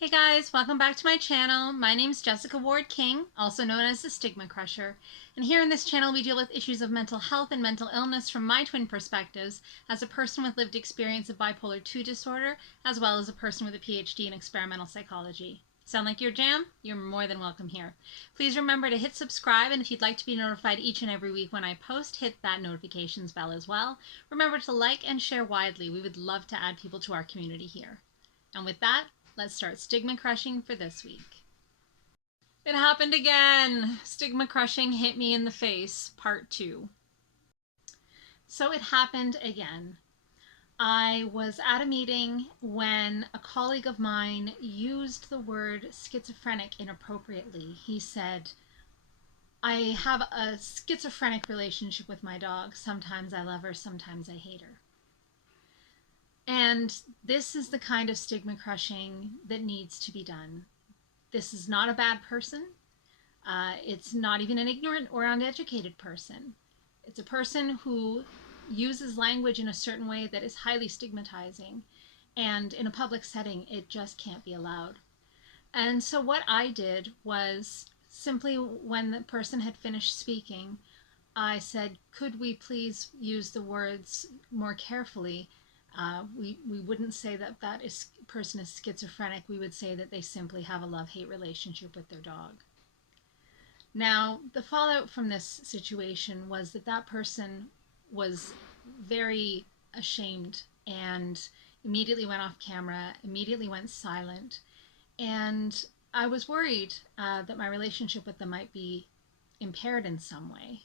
Hey guys, welcome back to my channel. My name is Jessica Ward King, also known as the StigmaCrusher. And here in this channel we deal with issues of mental health and mental illness from my twin perspectives as a person with lived experience of bipolar 2 disorder, as well as a person with a PhD in experimental psychology. Sound like your jam? You're more than welcome here. Please remember to hit subscribe, and if you'd like to be notified each and every week when I post, hit that notifications bell as well. Remember to like and share widely. We would love to add people to our community here. And with that, let's start stigma crushing for this week. It happened again. Stigma crushing hit me in the face, part 2. So it happened again. I was at a meeting when a colleague of mine used the word schizophrenic inappropriately. He said, I have a schizophrenic relationship with my dog. Sometimes I love her, sometimes I hate her. And this is the kind of stigma crushing that needs to be done. This is not a bad person. It's not even an ignorant or uneducated person. It's a person who uses language in a certain way that is highly stigmatizing. And in a public setting, it just can't be allowed. And so what I did was simply when the person had finished speaking, I said, could we please use the words more carefully? We wouldn't say that person is schizophrenic. We would say that they simply have a love-hate relationship with their dog. Now, the fallout from this situation was that person was very ashamed and immediately went off camera, immediately went silent. And I was worried that my relationship with them might be impaired in some way.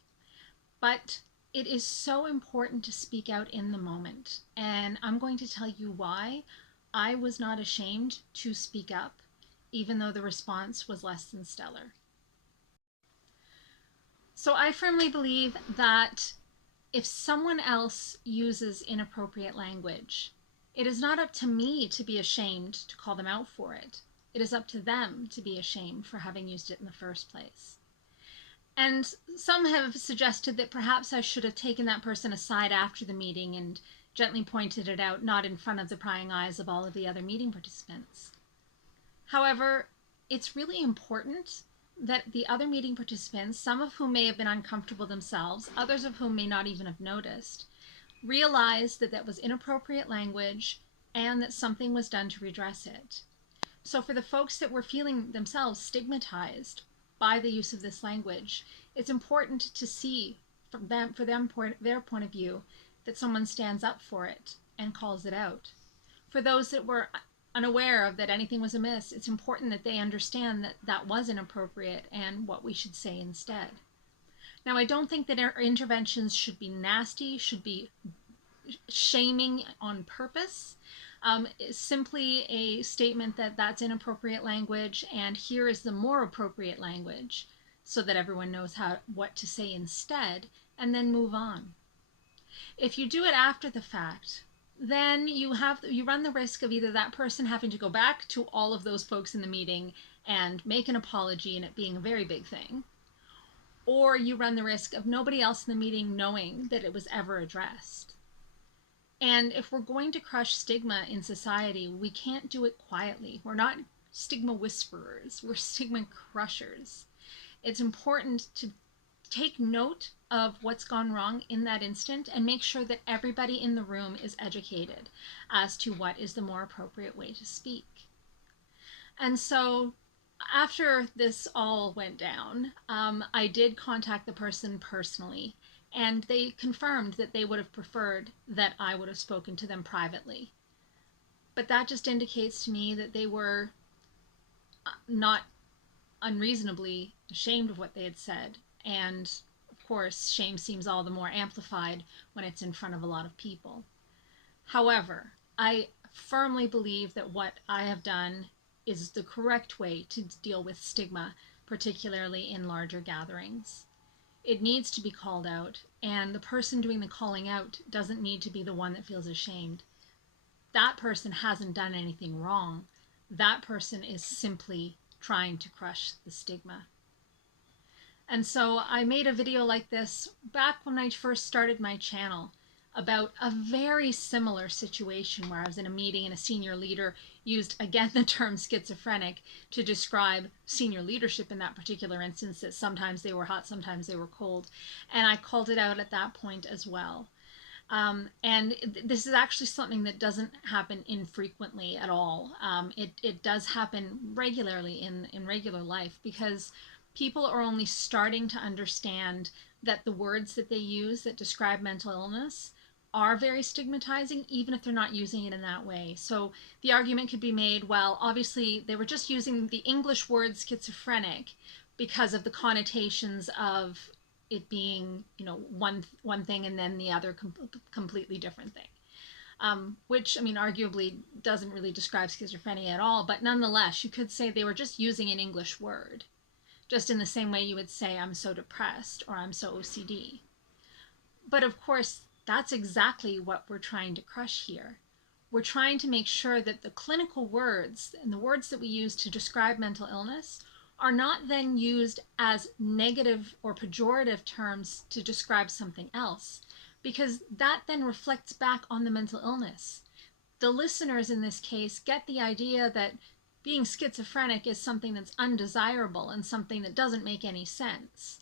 But it is so important to speak out in the moment. And I'm going to tell you why I was not ashamed to speak up, even though the response was less than stellar. So I firmly believe that if someone else uses inappropriate language, it is not up to me to be ashamed to call them out for it. It is up to them to be ashamed for having used it in the first place. And some have suggested that perhaps I should have taken that person aside after the meeting and gently pointed it out, not in front of the prying eyes of all of the other meeting participants. However, it's really important that the other meeting participants, some of whom may have been uncomfortable themselves, others of whom may not even have noticed, realize that that was inappropriate language and that something was done to redress it. So for the folks that were feeling themselves stigmatized by the use of this language, it's important to see from their point of view that someone stands up for it and calls it out. For those that were unaware of that anything was amiss, it's important that they understand that that was inappropriate and what we should say instead. Now, I don't think that our interventions should be nasty, should be shaming on purpose. Simply a statement that that's inappropriate language and here is the more appropriate language so that everyone knows what to say instead, and then move on. If you do it after the fact, then you run the risk of either that person having to go back to all of those folks in the meeting and make an apology and it being a very big thing, or you run the risk of nobody else in the meeting knowing that it was ever addressed. And if we're going to crush stigma in society, we can't do it quietly. We're not stigma whisperers, we're stigma crushers. It's important to take note of what's gone wrong in that instant and make sure that everybody in the room is educated as to what is the more appropriate way to speak. And so after this all went down, I did contact the person personally, and they confirmed that they would have preferred that I would have spoken to them privately. But that just indicates to me that they were not unreasonably ashamed of what they had said. And of course, shame seems all the more amplified when it's in front of a lot of people. However, I firmly believe that what I have done is the correct way to deal with stigma, particularly in larger gatherings. It needs to be called out, and the person doing the calling out doesn't need to be the one that feels ashamed. That person hasn't done anything wrong. That person is simply trying to crush the stigma. And so I made a video like this back when I first started my channel. about a very similar situation where I was in a meeting and a senior leader used again the term schizophrenic to describe senior leadership in that particular instance, that sometimes they were hot, sometimes they were cold. And I called it out at that point as well. And this is actually something that doesn't happen infrequently at all. It does happen regularly in regular life, because people are only starting to understand that the words that they use that describe mental illness are very stigmatizing, even if they're not using it in that way. So the argument could be made, well, obviously they were just using the English word schizophrenic because of the connotations of it being, one thing and then the other completely different thing. Which, I mean, arguably doesn't really describe schizophrenia at all, but nonetheless, you could say they were just using an English word, just in the same way you would say, I'm so depressed or I'm so OCD. But of course, that's exactly what we're trying to crush here. We're trying to make sure that the clinical words and the words that we use to describe mental illness are not then used as negative or pejorative terms to describe something else, because that then reflects back on the mental illness. The listeners in this case get the idea that being schizophrenic is something that's undesirable and something that doesn't make any sense.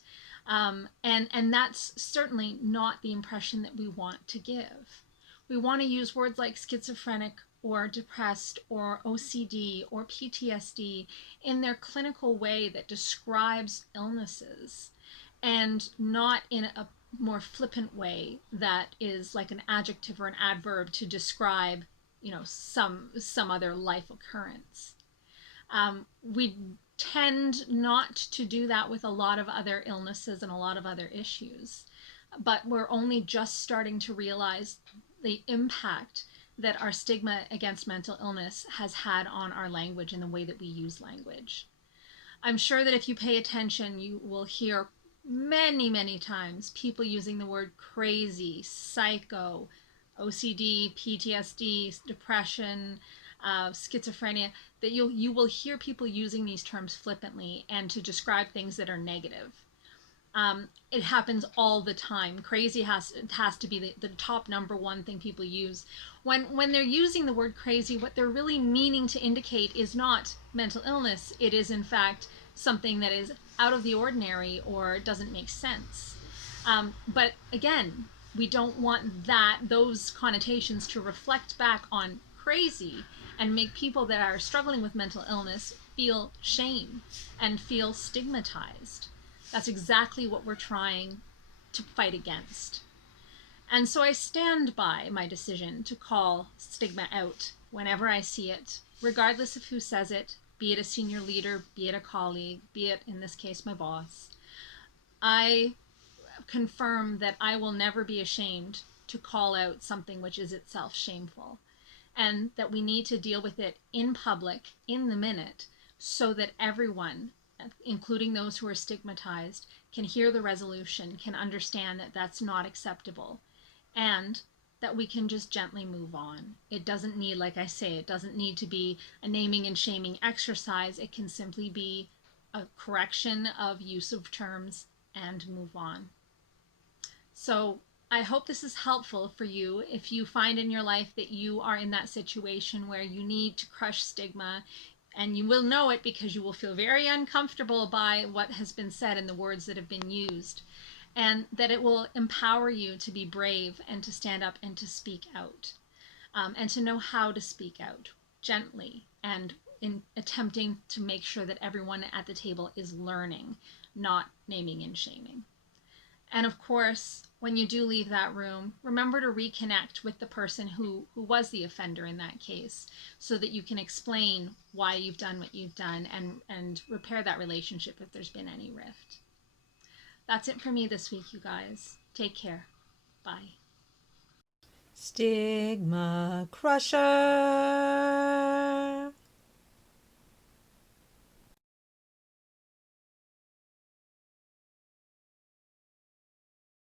And that's certainly not the impression that we want to give. We want to use words like schizophrenic or depressed or OCD or PTSD in their clinical way that describes illnesses, and not in a more flippant way that is like an adjective or an adverb to describe, some other life occurrence. We tend not to do that with a lot of other illnesses and a lot of other issues, but we're only just starting to realize the impact that our stigma against mental illness has had on our language and the way that we use language. I'm sure that if you pay attention, you will hear many, many times people using the word crazy, psycho, OCD, PTSD, depression, schizophrenia, that you will hear people using these terms flippantly and to describe things that are negative. It happens all the time. Crazy has to be the top number one thing people use. When they're using the word crazy, what they're really meaning to indicate is not mental illness. It is in fact something that is out of the ordinary or doesn't make sense. But again, we don't want those connotations to reflect back on crazy and make people that are struggling with mental illness feel shame and feel stigmatized. That's exactly what we're trying to fight against. And so I stand by my decision to call stigma out whenever I see it, regardless of who says it, be it a senior leader, be it a colleague, be it, in this case, my boss. I confirm that I will never be ashamed to call out something which is itself shameful, and that we need to deal with it in public, in the minute, so that everyone, including those who are stigmatized, can hear the resolution, can understand that that's not acceptable, and that we can just gently move on. It doesn't need, like I say, it doesn't need to be a naming and shaming exercise. It can simply be a correction of use of terms and move on. So I hope this is helpful for you if you find in your life that you are in that situation where you need to crush stigma, and you will know it because you will feel very uncomfortable by what has been said and the words that have been used, and that it will empower you to be brave and to stand up and to speak out, and to know how to speak out gently and in attempting to make sure that everyone at the table is learning, not naming and shaming. And of course, when you do leave that room, remember to reconnect with the person who was the offender in that case, so that you can explain why you've done what you've done and repair that relationship if there's been any rift. That's it for me this week, you guys. Take care. Bye. StigmaCrusher.